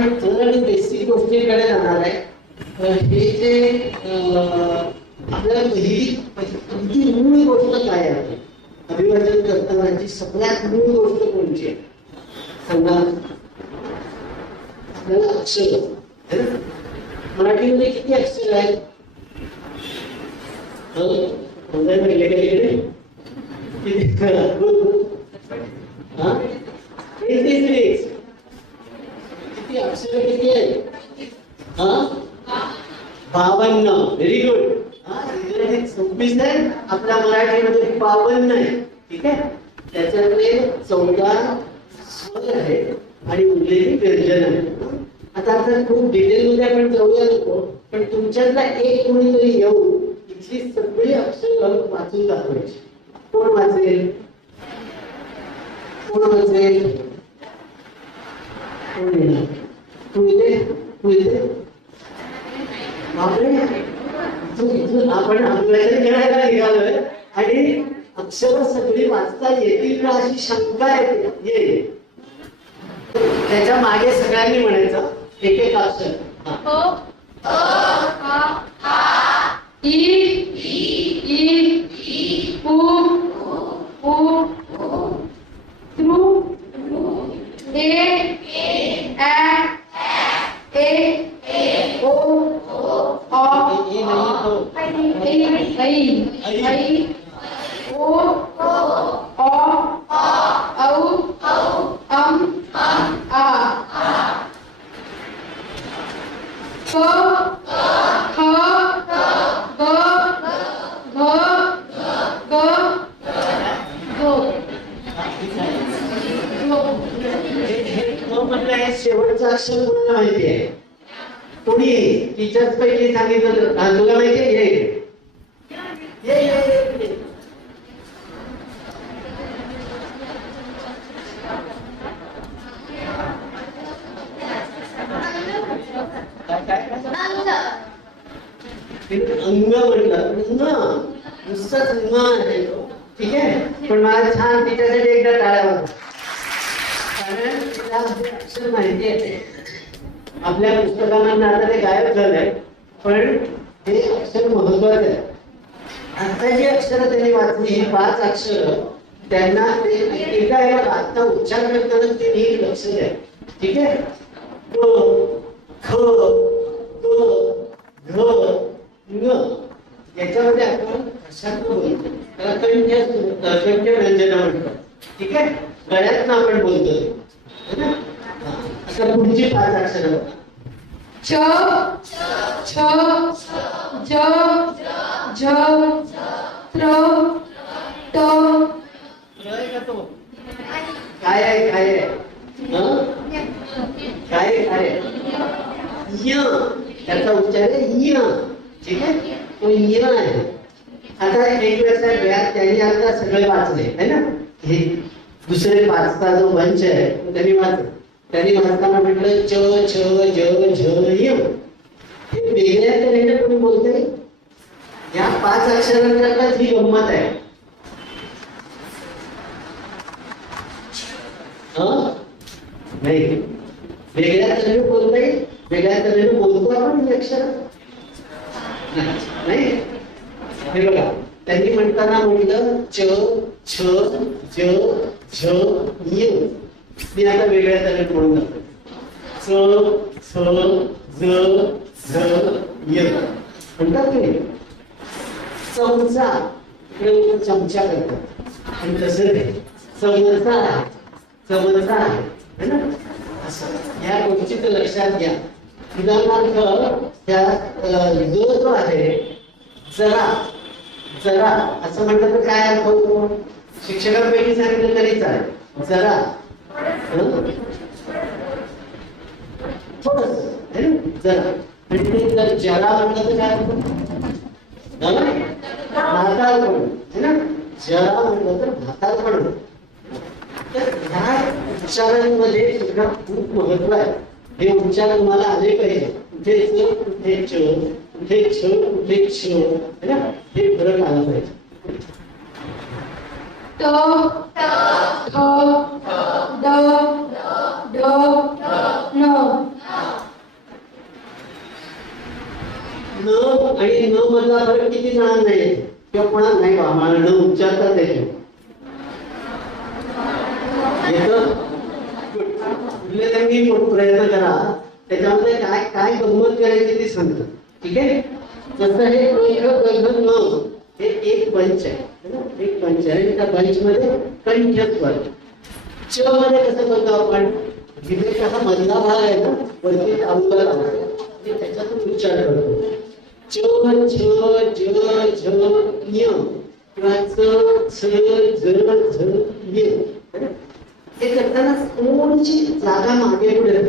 आणि बेसिक गोष्टींकडे जाणार आहे हे जे आपल्याला पहिली अगदी मूळ गोष्ट काय आहे? अभिवादन करतानाची सगळ्यात मूळ गोष्ट कोणची आहे? सांगा आपल्याला अक्षर. मराठीमध्ये किती अक्षर आहेत? हो? हं? किती? हा? Eighty किती अक्षर किती आहेत? हा? बावन्न. व्हेरी गुड सव्वीस आहे. आपल्या मराठीमध्ये बावन्न आहे. ठीक आहे? त्याच्यातले चौदा स्वर आहे आणि उरलेली व्यंजन आहे आता आपण खूप डिटेल मध्ये आपण जाऊया नको हो. पण तुमच्यातला एक कोणीतरी येऊ इथली सगळी अक्षर वाचून दाखवायची. कोण वाचेल? कोण वाचेल कोण येणार तू इथे तू इथे बापरे इथून इथून आपण अभ्यास करायला निघालोय आणि अक्षर सगळी वाचता येतील का अशी शंका येते येईल त्याच्यामागे सगळ्यांनी म्हणायचं एक एक अक्षर हा. I, I, U, U, Tru, E, A, E, O, O, हे नाही तो I, I, I, O, O, औ, अम, आ. क, ख, ग, घ, ग, घ. हे- हे क म्हटलं हे शेवटचं अक्षर माहिती आहे? कोणी टीचर्स पैकी सांगितलं तुला माहिती आहे ये ये ये, ये, ये. काय काय काय? तिने अंग म्हटलं अंग नुसतंच अंग आहे तो. ठीक आहे पण मला छान तिच्यासाठी एकदा टाळ्या वाजवा. कारण तिला हे अक्षर माहिती आहे ते. आपल्या पुस्तकांना आता ते गायब झालंय पण हे अक्षर महत्वाचं आहे आता जी अक्षरं त्यांनी वाचली ही पाच अक्षर त्यांना ते एका एका आता उच्चार करताना ते नीट लक्ष द्या ठीक आहे? क ख ग घ ङ याच्यामध्ये आपण कशात बोलतो त्याला कंठ्य व्यंजन म्हणतो ठीक आहे? गळ्यातनं आपण बोलतोय. है ना? हा. आता पुढची पाच अक्षरं बघा. च, छ, ज, झ, त्र, ट, कळलंय का तो? काय आहे काय आहे? काय? काय य. त्याचा उच्चार आहे य. ठीक आहे? तो य आहे आता एक वेळेस त्यांनी आता सगळे वाचले है ना? हे दुसरे वाचता जो मंच आहे तो त्यांनी वाचले. त्यांनी वाचताना म्हटलं च छ ज झ य. हे वेगळ्या तऱ्हेने कोणी बोलते या पाच अक्षरांकरताच ही गंमत आहे हं? नाही वेगळ्या तऱ्हेने बोलता येईल वेगळ्या तऱ्हेने बोलतो आपण अक्षर. नाही? हे बघा त्यांनी म्हणताना म्हटलं च छ ज झ य. मी आता वेगळ्या तऱ्हेने म्हणून दाखवतो. च छ ज झ य. म्हणतात की चमचा हे चमचा करतात. आणि तसं चमचा आहे. चमचा आहे. है ना? असं या गोष्टी तर लक्षात घ्या. उदाहरणार्थ त्या ग जो आहे जरा जरा असं म्हटलं तर काय अर्थ होतो? शिक्षकांपैकी सांगितलं तरी चालेल. जरा थोडस जरा. आणि ते जर जरा म्हटलं तर काय अर्थ हं? म्हातारपण जरा म्हटलं तर म्हातारपण तर ह्या उच्चारांमध्ये सुद्धा खूप महत्त्व आहे. हे उच्चार तुम्हाला आले पाहिजे. कुठे च कुठे च कुठे छ कुठे छ हे फरक आला पाहिजे. त थ द ड न. न आणि न मधला फरक किती जणांना नाही. किंवा कोणाला नाही बा मला न उच्चारता उच्चारतात त्याच्यावर येतं त्यांनी प्रयत्न करा. त्याच्यामध्ये काय काय गंमत करायची ती सांगतात ठीक आहे? जसं हे कंठ न हे एक पंच आहे. एक पंच आहे. त्या पंच मध्ये कंठ स्वर च मध्ये कसं करतो आपण? जिथे हा मधला भाग आहे ना? वरती टांगला लावतो. त्याच्यातून उच्चार करतो. च छ ज झ य किंवा च छ ज झ य हे करताना थोडीशी जागा मागे पुढे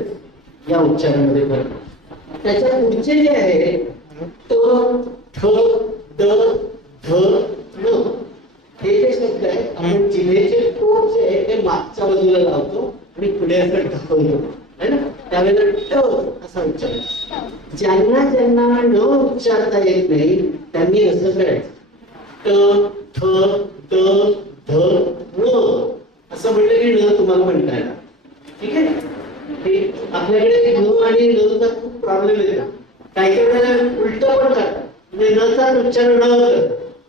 या उच्चारामध्ये फरक त्याच्या पुढचे जे आहे त ठ द ध न हे जे शब्द आहेत आपण जिल्ह्याचे टोक जे आहे ते मागच्या बाजूला लावतो आणि पुढे असं ढकलतो. है ना? त्यावेळेला ट असा उच्चार ज्यांना ज्यांना न उच्चारता येत नाही त्यांनी असं करायचं. ट ठ द ध न. असं म्हटलं की न तुम्हाला म्हणता येणार. ठीक आहे? आपल्याकडे न आणि न चा खूप प्रॉब्लेम येतो. काही काही वेळेला उलट पण करतात म्हणजे न चा उच्चार न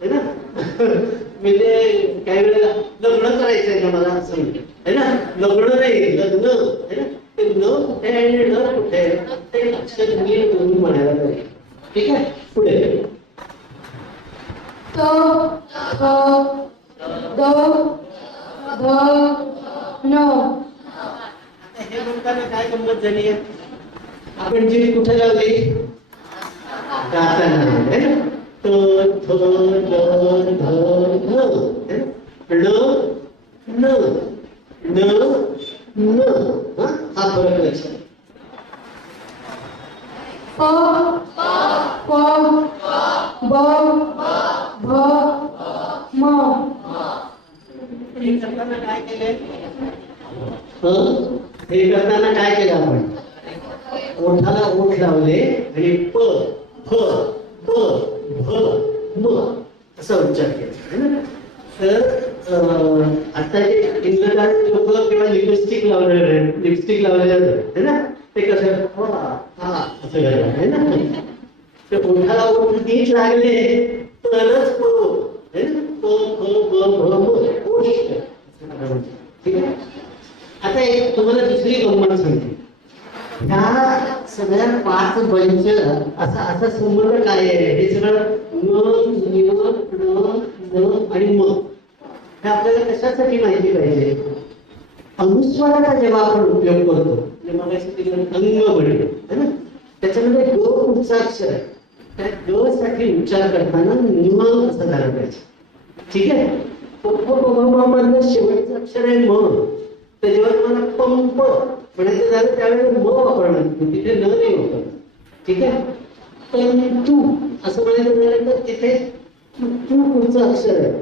कर ना? म्हणजे काही वेळेला लग्न करायचं आहे का मला असं म्हणते है ना? लग्न नाही लग्न. है ना? ते न कुठे आहे आणि न कुठे आहे? ते लक्षात घेऊन म्हणायला पाहिजे. ठीक आहे पुढे त थ द ध न आता हे म्हणताना काय गंमत झाली आहे आपण जी कुठे लावली गाताना है ना त थ द ध न है ना? न न न हा हा फरक लक्षात प प ब भ म हे करताना काय केलंय हं? हे करताना काय केलं आपण ओठाला म्हणजे म्हणजे प फ प भ म असा उच्चार केला. तर आता जे इंद्रकांत लोक किंवा लिपस्टिक लावले लिपस्टिक लावले जातात ना? ते कसं? हा असं करतात आहे ना? ते ओठाला ओठ नीट लागले तरच तो है ना प फ ब भ म ओठ ठीक आहे आता एक तुम्हाला दुसरी गंमत सांगते ह्या सगळ्या असं पंच असा असा संबंध काय आहे. हे सगळं आणि म. हे आपल्याला कशासाठी माहिती पाहिजे? अनुस्वाराचा जेव्हा आपण उपयोग करतो म्हणजे अंग म्हणले है ना? त्याच्यामध्ये ग उच्चाक्षर अक्षर आहे. त्या ग साठी उच्चार करताना निम असं झालं पाहिजे ठीक आहे? मधलं शेवटचं अक्षर आहे म. तर जेव्हा तुम्हाला पंप म्हणायचं झालं त्यावेळेला म वापरणार तिथे न नाही वापरणार. ठीक आहे? तू असं म्हणायचं झालं तर तिथे तू पुढचं अक्षर आहे.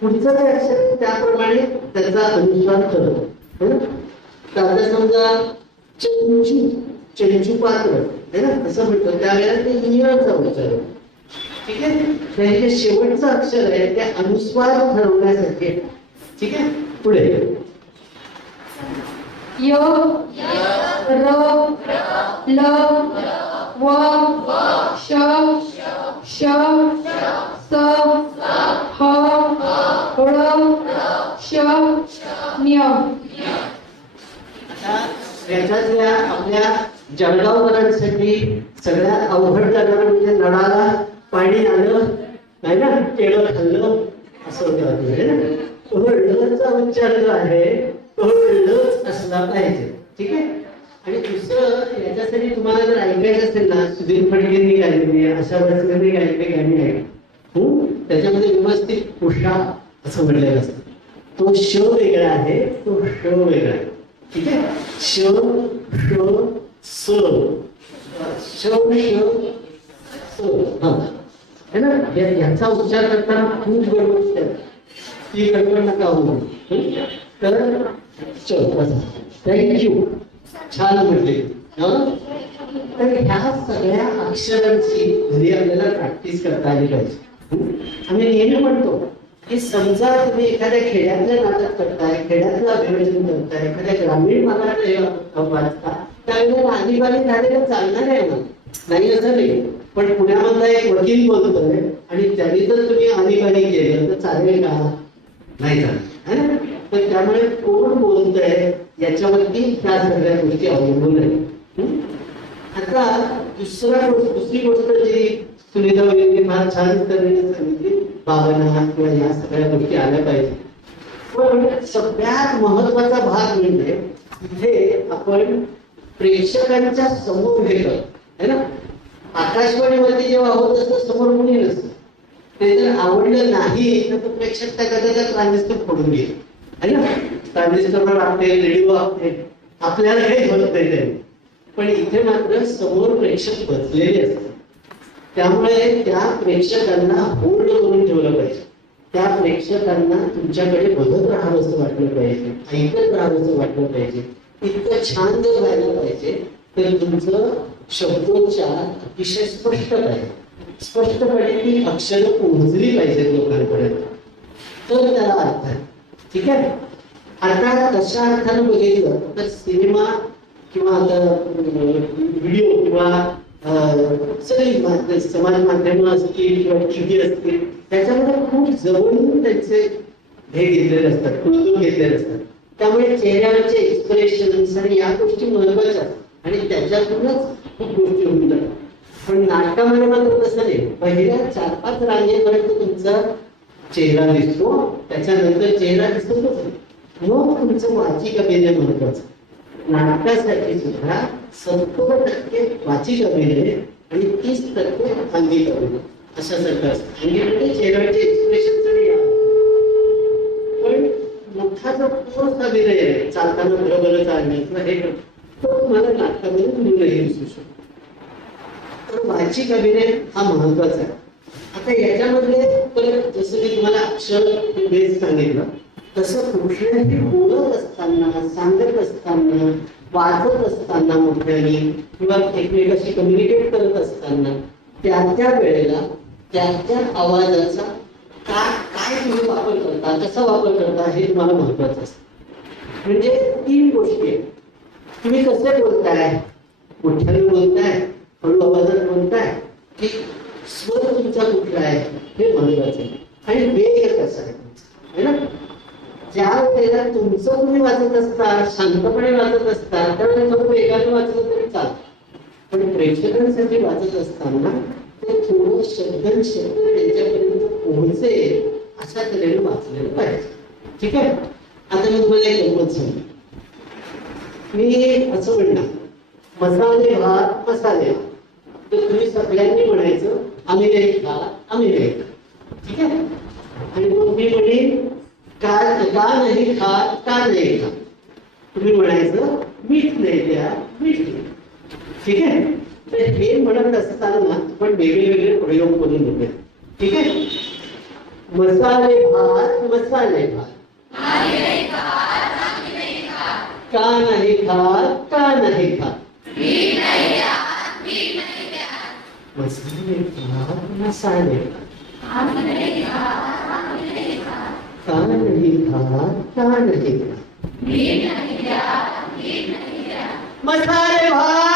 पुढचं जे अक्षर? आहे त्याप्रमाणे त्याचा अनुस्वार करतो है ना? तर आता समजा चंचू चंचू पात्र है ना? असं म्हणतो. त्यावेळेला ते नियमचा उच्चार ठीक आहे? हे जे शेवटचं अक्षर आहे ते अनुस्वार ठरवण्यासाठी ठीक आहे? पुढे. य र ल व श श स ह ळ श न्य आता याच्यातल्या आपल्या जळगावकरांसाठी सगळ्यात अवघड करणार म्हणजे नळाला पाणी आलं नाही ना? केळं खाल्लं असं होतं आपलं, उच्चार जो आहे तो असला पाहिजे. ठीक आहे? आणि दुसरं याच्यासाठी तुम्हाला जर ऐकायचं असेल ना सुधीर फडकेंनी गायलेली आशा भोसलेंनी गायलेली गाणी आहे. हम्म? त्याच्यामध्ये व्यवस्थित उषा असं म्हणलेलं असतं. तो श वेगळा आहे तो श वेगळा आहे. ठीक आहे? श श स. श श स. है. ना? याचा उच्चार करताना खूप गडबड ती गडबड नका होऊ. तर चल थँक्यू छान म्हटले. तर ह्या सगळ्या अक्षरांची घरी आपल्याला प्रॅक्टिस करता आली पाहिजे. आम्ही नेहमी म्हणतो की समजा तुम्ही एखाद्या खेड्यातलं नाटक करताय खेड्यातलं अभिवाचन करताय एखाद्या ग्रामीण भागात वाचता त्यावेळेला आणीबाणी झालेलं चालणार आहे ना? नाही असं नाही. पण पुण्यामधला एक वकील बोलतोय आणि त्यांनी जर तुम्ही आणीबाणी केलं तर चालेल का? नाही चालेल. तर त्यामुळे कोण बोलतंय याच्यावरती ह्या सगळ्या गोष्टी अवलंबून आहे आता दुसरा गोष्ट दुसरी गोष्ट जी सुनीता वहिनी फार छान तऱ्हेने सांगितली भावना किंवा या सगळ्या गोष्टी आल्या पाहिजे. पण सगळ्यात महत्त्वाचा भाग म्हणजे तिथे आपण प्रेक्षकांच्या समोर घेतो है ना? आकाशवाणीवरती जेव्हा होत असतं समोर कोणी नसतं. ते जर आवडलं नाही तर प्रेक्षक त्या कदाचित ट्रान्झिस्टर फोडून घेईल है ना? ट्रान्झिस्टरवर आपले रेडिओ आपले. आपल्याला हे होत नाही त्याने. पण इथे मात्र समोर प्रेक्षक बसलेले असतात. त्यामुळे त्या प्रेक्षकांना होल्ड करून ठेवलं पाहिजे. त्या प्रेक्षकांना तुमच्याकडे बघत राहावं असं वाटलं पाहिजे. ऐकत राहावं असं वाटलं पाहिजे. इतकं छान जर व्हायला पाहिजे तर तुमचं शब्दोच्चार अतिशय स्पष्ट पाहिजे स्पष्टपणे ती अक्षरं पोहोचली पाहिजेत लोकांपर्यंत. तर त्याला अर्थ आहे. ठीक आहे? आता तशा अर्थानं बघितलं तर सिनेमा किंवा आता व्हिडिओ किंवा सगळी समाज माध्यम असतील किंवा टीव्ही असतील त्याच्यामध्ये खूप जवळून त्यांचे हे घेतलेले असतात कुळतून घेतलेले असतात. त्यामुळे चेहऱ्यावरचे एक्सप्रेशन आणि या गोष्टी महत्त्वाच्या आणि त्याच्यातूनच खूप गोष्टी होऊन जातात. पण नाटकामध्ये मात्र तसं नाही. पहिल्या चार पाच रांगेपर्यंत तुमचं चेहरा दिसतो त्याच्यानंतर चेहरा दिसतोच मग तुमचं वाचिक अभिनय महत्वाचं नाटकासाठी सुद्धा सत्तर टक्के वाचिक अभिनय आणि तीस टक्के अंगिक अभिनय. अशा सारखं असतं अंगिक म्हणजे चेहऱ्याचे एक्सप्रेशन पण मोठा जो कोर्स अभिनय आहे चालताना बरोबर चालणे किंवा हे तो तुम्हाला नाटकामध्ये नाही दिसू शकतो. तर वाचिक अभिनय हा महत्त्वाचा आहे. आता याच्यामध्ये परत जसं मी तुम्हाला अक्षर बेस सांगितलं तसं कृष्णाशी बोलत असताना सांगत असताना वाचत असताना मोठ्याने किंवा एकमेकाशी कम्युनिकेट करत असताना त्या त्या वेळेला त्या त्या आवाजाचा काय काय तुम्ही वापर करता कसा वापर करता हे तुम्हाला महत्वाचं असतं. म्हणजे तीन गोष्टी आहेत. तुम्ही कसे बोलताय? मोठ्याने बोलताय हळू आवाजात बोलताय की स्वर तुमचा कुठला आहे हे महत्वाचं आहे आणि वेग कसा आहे ना ज्या वेळेला तुमचं तुम्ही वाचत असता शांतपणे वाचत असता त्यावेळेला थोडं वेगाने वाचलं तरी चालतं पण प्रेक्षकांसाठी वाचत असताना ते थोडं शब्द शब्द त्यांच्यापर्यंत पोहोचेल अशा तऱ्हेने वाचलेलं पाहिजे ठीक आहे आता मी तुम्हाला एक गंमत सांगतो मी असं म्हणणार. मसाले भात मसाले. तर तुम्ही सगळ्यांनी म्हणायचं आम्ही नाही खात आम्ही नाही ठीक आहे? आणि मग मी म्हणेन का का नाही खात का नाही खात? तुम्ही म्हणायचं मीठ नाही द्या मीठ ठीक आहे? तर हे म्हणत असताना पण वेगळे वेगळे प्रयोग करून घेऊया ठीक आहे? मसाले भात मसाले भात. का नाही खात का नाही खात? मसाले भात मसाले का नाही खात का नाही खात मसाले भात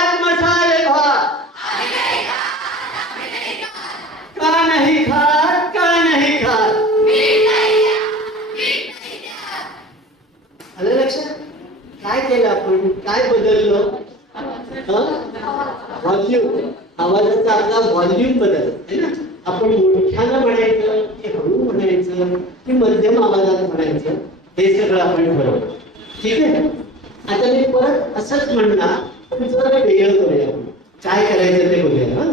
आपला व्हॉल्यूम बदल है ना? आपण मोठ्यानं म्हणायचं की हळू म्हणायचं की मध्यम आवाजात म्हणायचं हे सगळं आपण ठरवलं. ठीक आहे? आता मी परत असंच म्हणणार पण जरा वेगळं करूया काय करायचं ते बघूया हा?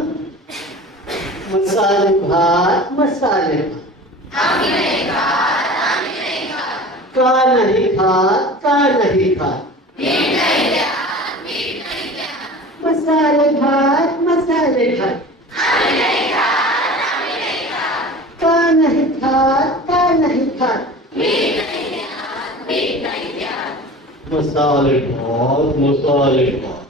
मसाले भात मसाले भात. का नाही खात का नाही खात. मसाले भात मसाले भात का नाही खात का नाही खात मसाले भात मसाले भात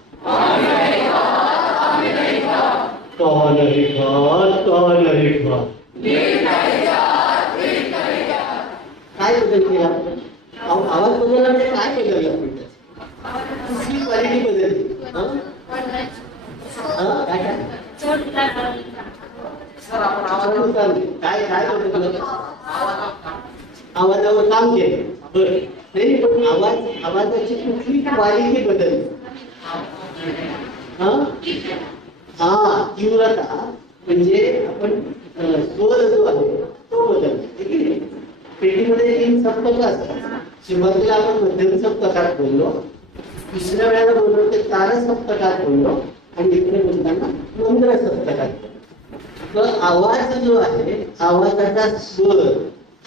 का नाही खात का नाही खात काय बदल केला आपण आव- आवाज बदलला म्हणजे काय बदललं आपण त्यात? कुठली क्वालिटी बदलली हा? हा? काय काय सर आपण आवाज आवाजावर काम केलं. काय काय बोलतो तुला? आवाजावर काम केलं. नाही पण आवाज आवाजाची कुठली क्वालिटी बदलली? हा? हा तीव्रता म्हणजे आपण स्वर जो आहे तो बदलतो. पेटीमध्ये तीन सप्तक असतात. सुरुवातीला आपण मध्यम सप्तकात बोललो. दुसऱ्या वेळेला बोललो ते तार सप्तकात बोललो. आणि इकडे बोलताना मंद्र सप्तकात तर आवाज जो आहे आवाजाचा स्वर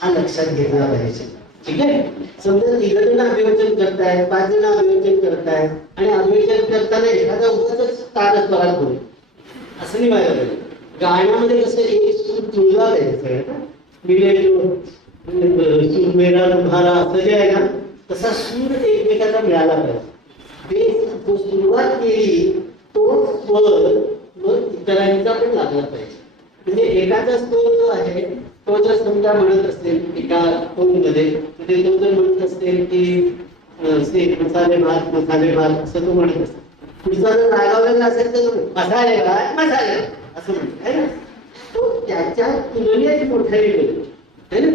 हा लक्षात घेतला पाहिजे. ठीक आहे? समजा तिघ जण अभिवचन करतायत पाच जण अभिवचन करतायत आणि अभिवचन करताना एखादा उगाच तारच बरात होईल. असं नाही व्हायला पाहिजे. गाण्यामध्ये कसं एक सूर जुळला पाहिजे सूर मेरा तुम्हाला असं जे आहे ना तसा सूर एकमेकाचा मिळाला पाहिजे. ते जो सुरुवात केली तो स्वर मग इतरांचा पण लागला पाहिजे. म्हणजे एकाचा स्वर जो आहे तो जर समजा म्हणत असेल एका मध्ये म्हणजे तो जर म्हणत असेल की से मसाले भात मसाले भात असं तो म्हणत असेल. पुढचा जर रागावलेला असेल तर मसाले भात मसाले असं म्हणतो तो त्याच्या तुलनेत मोठ्याने बोलतो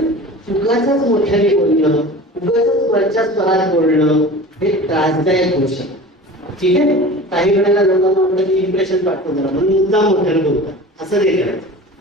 चुकाचाच मोठ्याने बोलणं उगाच वरच्या स्वरात बोलणं हे त्रासदायक होऊ शकतं ठीक आहे? काही वेळेला लोकांना आपल्याला इम्प्रेशन पाठवतो जरा म्हणून मुद्दा मोठ्याने बोलतात. असं नाही करायचं.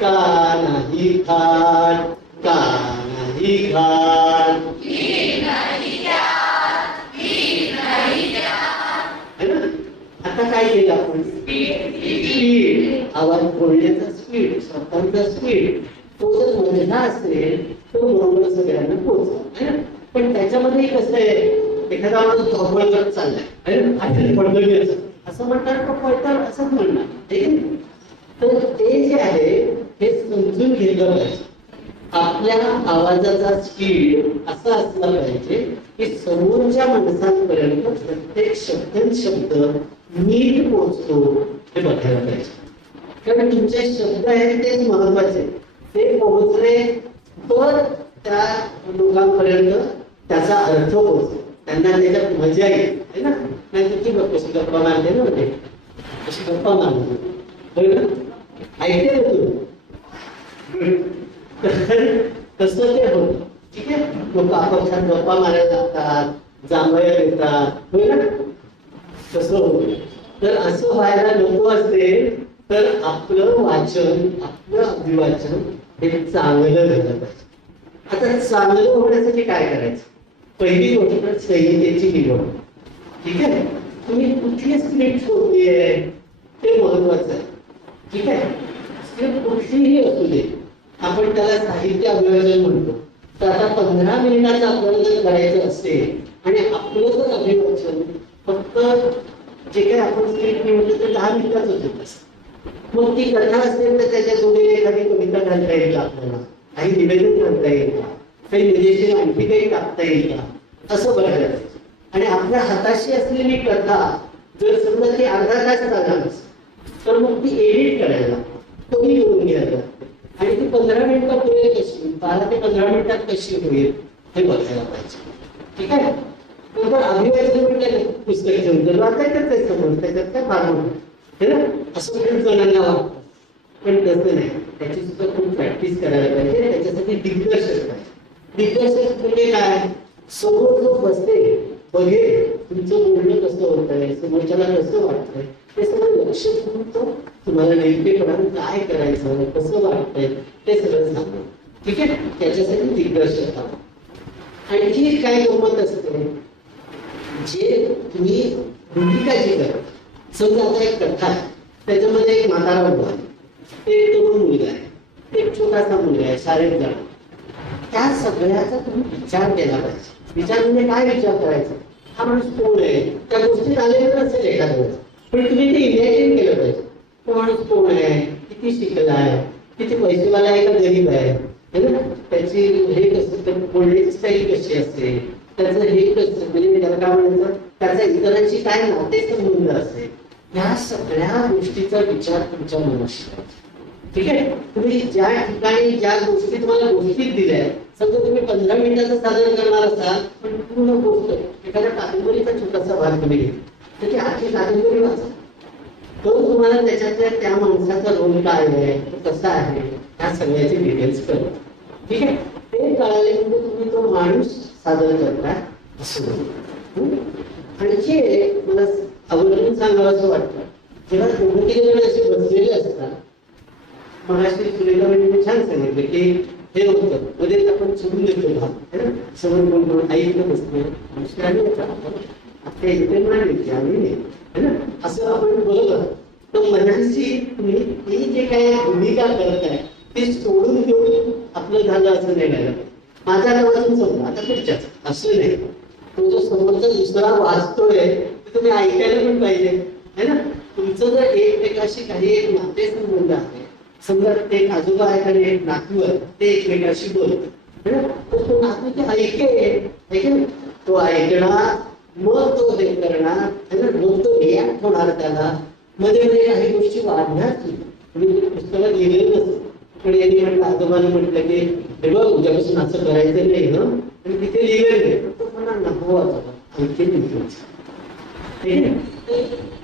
का नाही खात का नाही खात है ना? आता काय केलं आपण? स्पीड आवाज बोलण्याचा स्पीड स्वतःचा स्पीड तो जर मधला असेल तो बरोबर सगळ्यांना पोहोचतो है ना? पण त्याच्यामध्ये कसं आहे? एखादा माणूस धोपळ करत चाललाय है ना? हाताने असं असं म्हणतात तो पळतात असंच म्हणणार ठीक आहे तर ते जे आहे हे समजून घेतलं पाहिजे आपल्या आवाजाचा स्पीड असा असला पाहिजे की समोरच्या माणसांपर्यंत प्रत्येक शब्द शब्द नीट पोहोचतो हे बघायला पाहिजे. कारण तुमचे शब्द आहेत तेच महत्त्वाचे. ते पोहोचले तर त्या लोकांपर्यंत त्याचा अर्थ पोहोचतो त्यांना त्याच्यात मजा येईल है ना? नाही तुमची बघ कशी गप्पा मारते ना म्हणजे कशी गप्पा मारते. ऐकते ना तू तसं ते होत? ठीक आहे? लोक आपापसात गप्पा मारायला लागतात जांभया देतात होय ना? तसं होत. तर असं व्हायला नको असेल तर आपलं वाचन आपलं अभिवाचन हे चांगलं झालं पाहिजे. आता चांगलं होण्यासाठी काय करायचं? पहिली गोष्ट तर संहितेची निवड. ठीक आहे? तुम्ही कुठली स्क्रिप्ट होतीये आहे? ते महत्वाचं आहे. ठीक आहे? स्क्रिप्ट कुठलीही असू दे. आपण त्याला साहित्य अभिवाचन म्हणतो. तर आता पंधरा मिनिटाचं आपल्याला जर करायचं असेल आणि आपलं जर अभिवाचन फक्त जे काही आपण स्क्रिप्ट निवडलं ते दहा मिनिटाच होत मग ती कथा असेल तर त्याच्या जोडीने एखादी कविता घालता येईल का आपल्याला? काही निवेदन घालता येईल का? काही निर्देशन आणखी काही टाकता येईल का? असं बघायला आणि आपल्या हाताशी असलेली कथा जर समजा ती अर्धा तास चालणार तर मग ती एडिट करायला कमी करून घ्यायला लागते. आणि ती पंधरा मिनिटात होईल बारा ते पंधरा मिनिटात कशी होईल हे बघायला पाहिजे. ठीक आहे? नंतर अभिवाचन म्हटलं पुस्तक घेऊन तर वाचायचंच आहे समोर. त्याच्यात काय फार हे ना? असं म्हणजे खूप जणांना वाटतं पण तसं नाही. त्याची सुद्धा खूप प्रॅक्टिस करायला पाहिजे. त्याच्यासाठी दिग्दर्शक पाहिजे दिग्दर्शक म्हणजे काय? समोर जो बसते बघेल तुमचं बोलणं कसं होत आहे समोरच्याला कसं वाटतंय ते सगळं लक्ष ठेवून तो तुम्हाला नेमकेपणाने काय करायचं कसं वाटतंय ते सगळं सांगतो. ठीक आहे त्याच्यासाठी दिग्दर्शक हवं आणखी काय गंमत असते जे तुम्ही भूमिका जी करता समजा आता एक कथा आहे त्याच्यामध्ये एक म्हातारा उभा आहे. एक तरुण मुलगा आहे. एक छोटासा मुलगा आहे शाळेत जाणार. त्या सगळ्याचा तुम्ही विचार केला पाहिजे. विचार म्हणजे काय विचार करायचा? हा माणूस कोण आहे? त्या गोष्टीत आलेलं नसेल एखाद्या वेळेस. पण तुम्ही ते इमॅजिन केलं पाहिजे. तो माणूस कोण आहे? किती शिकला आहे किती पैसेवाला आहे का गरीब आहे? म्हणजे त्याची हे कसं बोलण्याची स्टाईल कशी असते? त्याचं हे कसं म्हणजे त्याला काय म्हणायचं? त्याचा इतरांशी काय नाते संबंध असते? या सगळ्या गोष्टीचा विचार तुमच्या मनाशी ठीक आहे? तुम्ही ज्या ठिकाणी ज्या गोष्टी तुम्हाला गोष्टीत दिल्या समजा तुम्ही पंधरा मिनिटाचं सादर करणार असाल पण पूर्ण गोष्ट एखाद्या कादंबरीचा छोटासा भाग तुम्ही घेतला. तर ती आखी कादंबरी वाचा. तो तुम्हाला त्याच्यातल्या त्या माणसाचा रोल काय आहे? तो कसा आहे? ह्या सगळ्याचे डिटेल्स करू. ठीक आहे? ते कळाले म्हणजे तुम्ही तो माणूस सादर करता. आणखी मला आवर्जून सांगावं असं वाटतं. जेव्हा दोघे जण असे बसलेले असतात मगाशी सुरेला म्हणजे छान सांगितलं की हे होतं. मध्येच आपण सोडून देतो भाग है ना? समोर कोण कोण ऐकलं बसतो. आमची आता इथे. म्हणाले आम्ही. है ना? असं आपण बोलत तर मनाशी तुम्ही ही जे काय भूमिका करत आहे ते सोडून देऊन आपलं झालं असं नाही माझा माझ्या समजा आता पुढच्याच. असं नाही. तो जो समोरचा दुसरा वाचतोय ते तुम्ही ऐकायला पण पाहिजे. है ना? तुमचं जर एकमेकाशी काही एक नातेसंबंध आहे समजा एक आजोबा आहे आणि एक नातू आहे ते एकमेकाशी बोलत ना? तर तो नातू ते ऐके. ऐके ना? तो ऐकणार मग तो हे करणार. है ना? मग तो रिॲक्ट होणार त्याला. मध्ये मध्ये काही गोष्टी वाढणार तुम्ही पुस्तकात लिहिलेलं नसतं पण यांनी म्हटलं आजोबाने म्हटलं की हे बघ उद्यापासून असं करायचं नाही ना आणि तिथे लिहिलेलं नाही तो म्हणाल ना हो आजोबा ऐकेल ते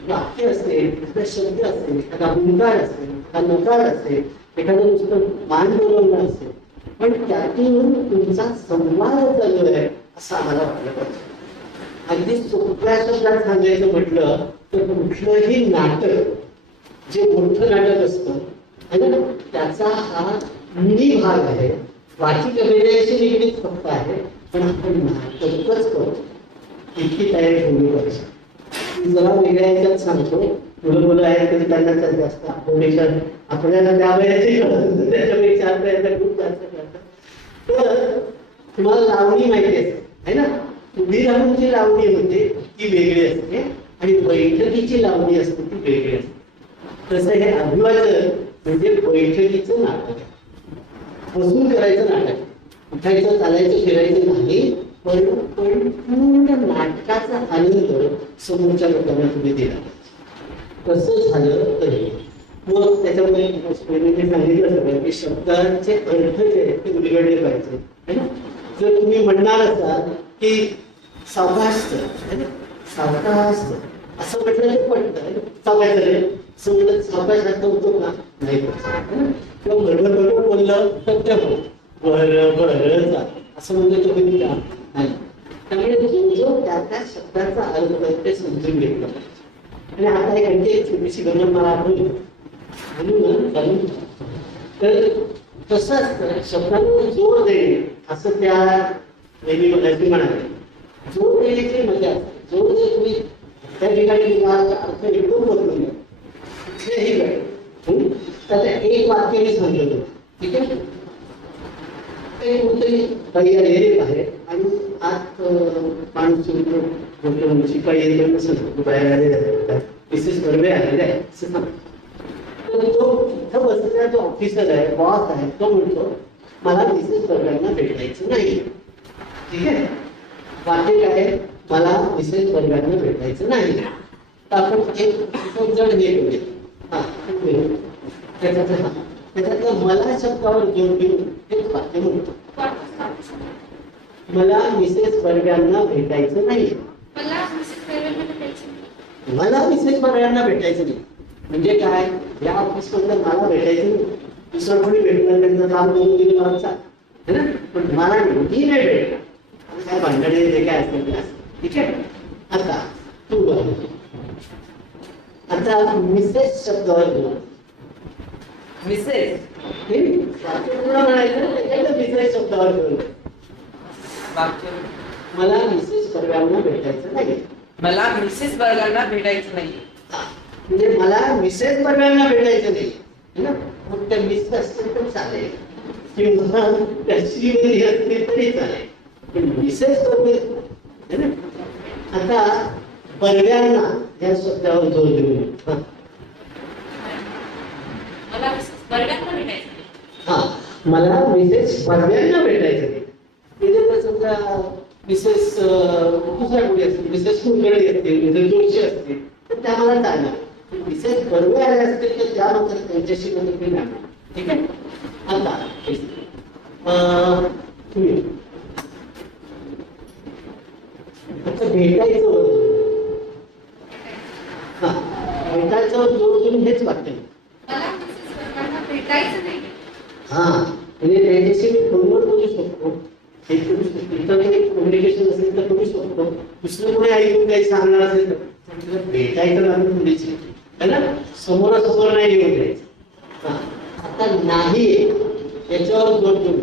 वाक्य असते एखादा शब्द असते एखादा हुंकार असेल एखादा नकार असेल एखादं नुसतं मान बोलवणं असेल पण त्यातून तुमचा संवाद चालू आहे असं आम्हाला वाटलं पाहिजे. अगदी सोप्या शब्दात सांगायचं म्हटलं तर कुठलंही नाटक जे मोठं नाटक असतं त्याचा हा मिनी भाग आहे. वाचिक अभिनयाशी निगडीत फक्त आहे. पण आपण नाटकच करतो इतकी तयारी ठेवली पाहिजे जरा वेगळ्या याच्यात सांगतो. मुलं मुलं आहेत तरी त्यांना तर जास्त आपल्यापेक्षा आपल्याला त्या वयाची कळत त्याच्यापेक्षा आपल्याला खूप जास्त कळतं तर तुम्हाला लावणी माहिती असते आहे ना? उभी राहून जी लावणी होते ती वेगळी असते आणि बैठकीची लावणी असते ती वेगळी असते. तसं हे अभिवाचन म्हणजे बैठकीचं नाटक. आहे बसून करायचं नाटक. उठायचं चालायचं फिरायचं नाही पण पण पूर्ण नाटकाचा आनंद समोरच्या लोकांना तुम्ही दिला. कसं झालं तरी मग त्याच्यामुळे सांगितलं सगळं की शब्दांचे अर्थ जे आहेत ते उलगडले पाहिजे है ना? जर तुम्ही म्हणणार असाल की सावकाश सावकाश असं म्हटलं तर पटतं है सगळं सावकाश करेल होतो का? नाही होत. है किंवा बरोबर बरोबर बोललं तर ते हो. बरं बरं जा. असं म्हणजे तर होईल का? नाही. त्यामुळे जो त्या त्या शब्दाचा अर्थ ते समजून घेतलं आणि आता एक आणखी एक छोटीशी गमत मला आठवली. म्हणून चालू. तर कसं असतं शब्दांना जोर देणे असं त्या नेहमी मगाशी म्हणाले. जोर देण्याची मजा असते. जोर जर तुम्ही त्या ठिकाणी तुम्हाला अर्थ एकदम बदलून जातो. कुठल्याही वेळी हं? एक वाक्य मी सांगतो ठीक आहे ते कोणतरी बाई आलेली आहे आणि आत माणूस येतो, बोलतो, म्हणजे शिपाई येतो नसेल तो बाहेर आलेला आहे. मिसेस बर्वे आलेले आहे असं सांगतो. तर तो तिथं बसलेला जो ऑफिसर आहे बॉस आहे तो म्हणतो मला मिसेस बर्व्यांना भेटायचं नाही ठीक आहे वाक्य काय मला मिसेस बर्व्यांना भेटायचं नाही तर आपण एक जण हे करूया त्याच्यातलं त्याच्यातलं मला शब्दावर जोर देऊन एक वाक्य म्हणतो. मला मिसेस बर्व्यांना भेटायचं नाही. मला मिसेस बर्वेला भेटायचं नाही. म्हणजे काय? या ऑफिस मधलं मला भेटायचं नाही. दुसरं कोणी भेटणार त्यांचं काम दोन दिले है ना? पण मला मी नाही भेटणार. काय भांडणे जे काय असेल ते असेल. ठीक आहे? आता तू बोल आता मिसेस शब्दावर बोल मिसेस हे पूर्ण म्हणायचं मिसेस शब्दावर बोल मला मिसेस बर्व्यांना भेटायचं नाही. मला मिसेस वर्गांना भेटायचं नाही. म्हणजे मला मिसेस बर्व्यांना भेटायचं नाही. है ना? मग त्या मिस असतील तर चालेल. किंवा त्या श्रीमती असतील तरी चालेल. पण मिसेस ना? आता परव्यांना या शब्दावर जोर देऊ. हा. मला मिसेस. हा परव्यांना भेटायचं तिथे जर समजा मिसेस दुसऱ्या असतील? मिसेस कुलकर्णी असतील मिसेस जोशी असतील तर त्या मला चालणार मिसेस बर्वे आले असतील तर त्या मात्र त्यांच्याशी म्हणजे मी ठीक आहे? आता तुम्ही. आता भेटायचं होतं. हा भेटायचं जोड तुम्ही हेच वाटतं नाही. हा म्हणजे त्यांच्याशी मी फोनवर बोलू शकतो? हे करू कम्युनिकेशन असेल तर करू शकतो. दुसरं कोणी ऐकून काही सांगणार असेल तर भेटायचं लागलं मुलीची है ना? समोरासमोर नाही घेऊन द्यायचं. आता नाही याच्यावर देऊ.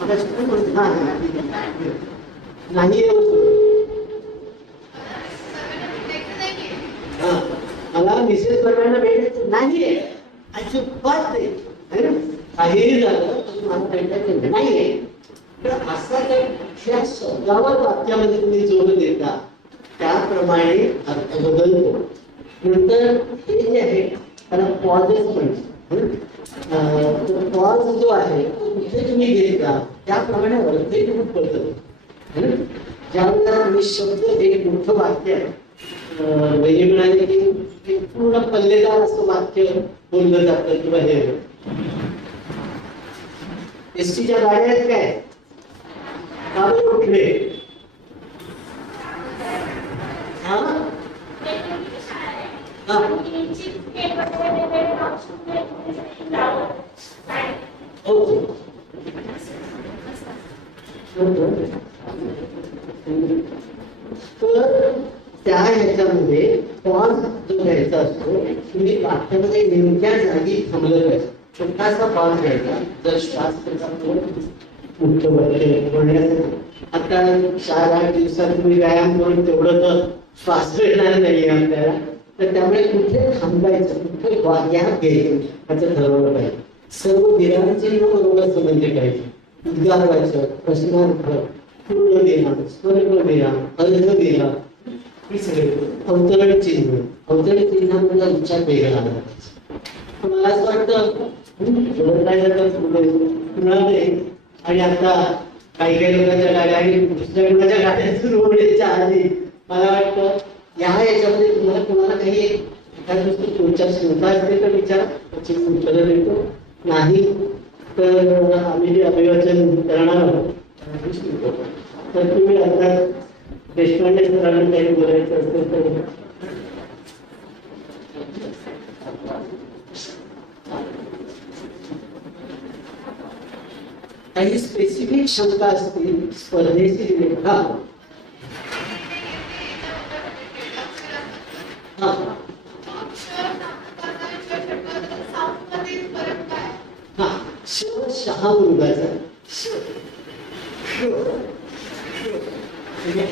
आता. नाही यावर जोर देऊ. हा. मला मिसेस बनवायला भेटत नाहीये. अजिबात नाही. काहीही झालं तरी मला भेटायचं नाहीये. तर असा काही त्या शब्दावर वाक्यामध्ये तुम्ही जोड देता त्याप्रमाणे अर्थ बदलतो. नंतर हे जे आहे त्याला पॉझेस म्हणतो पॉज जो आहे तो कुठे तुम्ही घेता त्याप्रमाणे अर्थही खूप बदलतो ज्यावेळेला तुम्ही शब्द एक मोठं वाक्य आहे अं, वैरी म्हणाले की पूर्ण पल्लेदार असं वाक्य बोललं जातं किंवा हे. एसटीच्या गाड्या आहेत काय? का उठले हा. हो. हो. तर त्या ह्याच्यामध्ये पॉज जो घ्यायचा असतो. तुम्ही वाक्यामध्ये नेमक्या जागी थांबलं पाहिजे छोटासा पॉज घ्यायचा जर श्वास त्याचा मुख्य आता चार आठ दिवसात तुम्ही व्यायाम करून तेवढं तर श्वास मिळणार नाही आपल्याला. तर त्यामुळे कुठे थांबायचं? कुठे गॅप घ्यायचं? याचं ठरवलं पाहिजे. सर्व विरामचे बरोबर समजले पाहिजे. उद्गार वाचक प्रश्नार्थ पूर्ण विराम स्वर्ग विराम अर्ध विराम ही अवतरण चिन्ह अवतरण चिन्हामधला विचार वेगळा आला मला असं वाटतं आणि आता काही काही लोकांच्या गाड्या आणि दुसऱ्या लोकांच्या गाड्या सुरू होण्याच्या आधी मला वाटतं या याच्यामध्ये तुम्हाला तुम्हाला काही एखाद गोष्टी तुमच्या शंका असते तर विचार त्याची उत्तरं देतो नाही तर आम्ही जे अभिवाचन करणार आहोत तर तुम्ही आता देशपांडे सरांना काही बोलायचं असेल तर काही स्पेसिफिक क्षमता असतील स्पर्धेशी रिलेटेड हा. हा. हा शहा मुलगाचा श.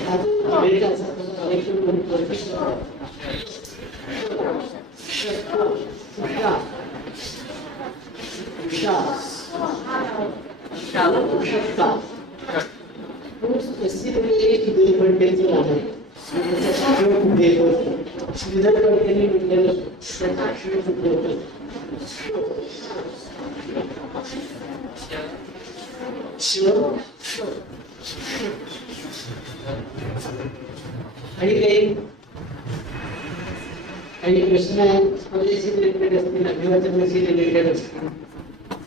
श. म्हणजे हा जो अमेरिका असा तो correction म्हणतो. श. शा. शा. शा. खूप specifically श्रीधर फडकेंचं नाव आहे. त्याचा शिव खूप येत होतं. श्रीधर फडकेंनी म्हटलेलं त्याचा शिव खूप येत होतं. शिव आणि काही काही प्रश्न आहेत स्वदेशी रिलेटेड असतील अभिवाचनाशी रिलेटेड असतील